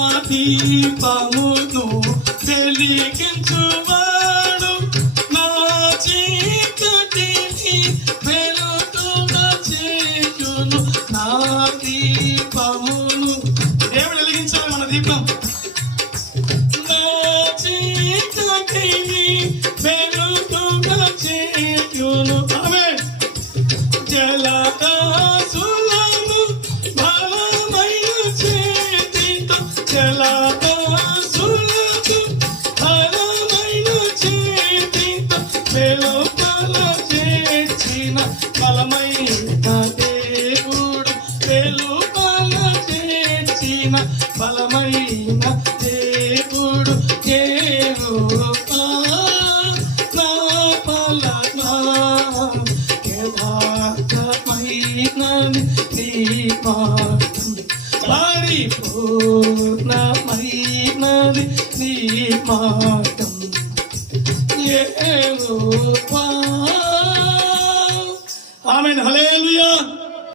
దీపమును వెలిగించువాడు నా చీకటిని వెలుగుగా చేయును. నా దీపమును దేవుడు వెలిగించాలి. మన దీపం నా చీకటిని వెలుగుగా చేయును. ఆమేన్. జలదాసులను బలమైన చేతితో జలదాసులకు బలమైన చేతితో వెలుపల చేర్చిన బలమైన దేవుడు, వెలుపల చేర్చిన బలమైన దేవుడు యెహోవా నా బలమా. యథార్థమైనది నీ మార్గం, పరిపూర్ణమైనది నీ మార్గం యెహోవా. ఆమేన్. హల్లెలూయా.